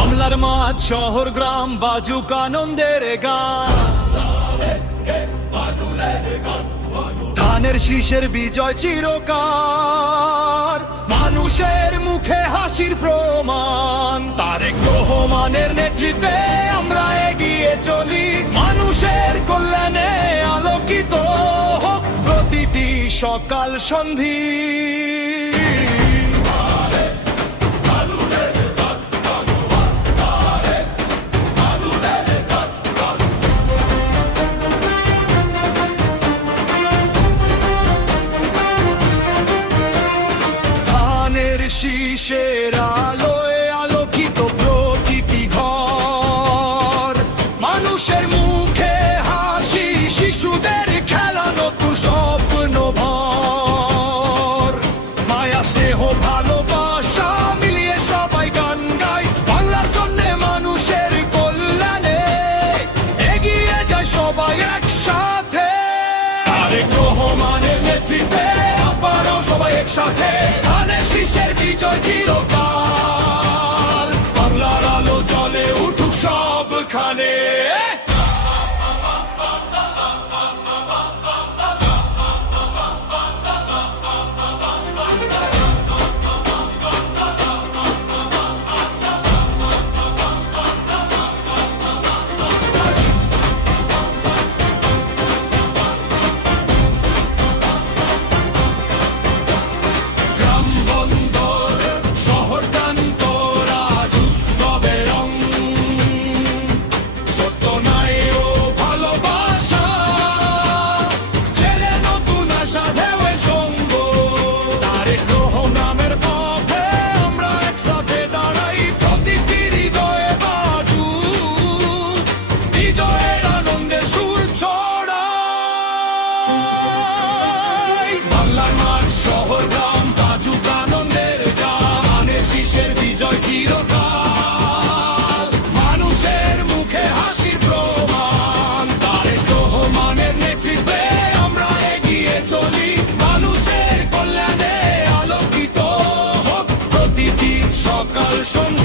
আমলার মাছ শহর গ্রাম বাজু কানন্দের গান। ধানের শীষের বিজয় চিরকার মানুষের মুখে হাসির প্রমাণ। তারেক রহমানের নেতৃত্বে সকাল সন্ধি। ধানের শীষের আলোয় একসাথে ধানের শীষের বিজয় চিরকাল। বাংলার আলো জলে উঠুক সবখানে। schon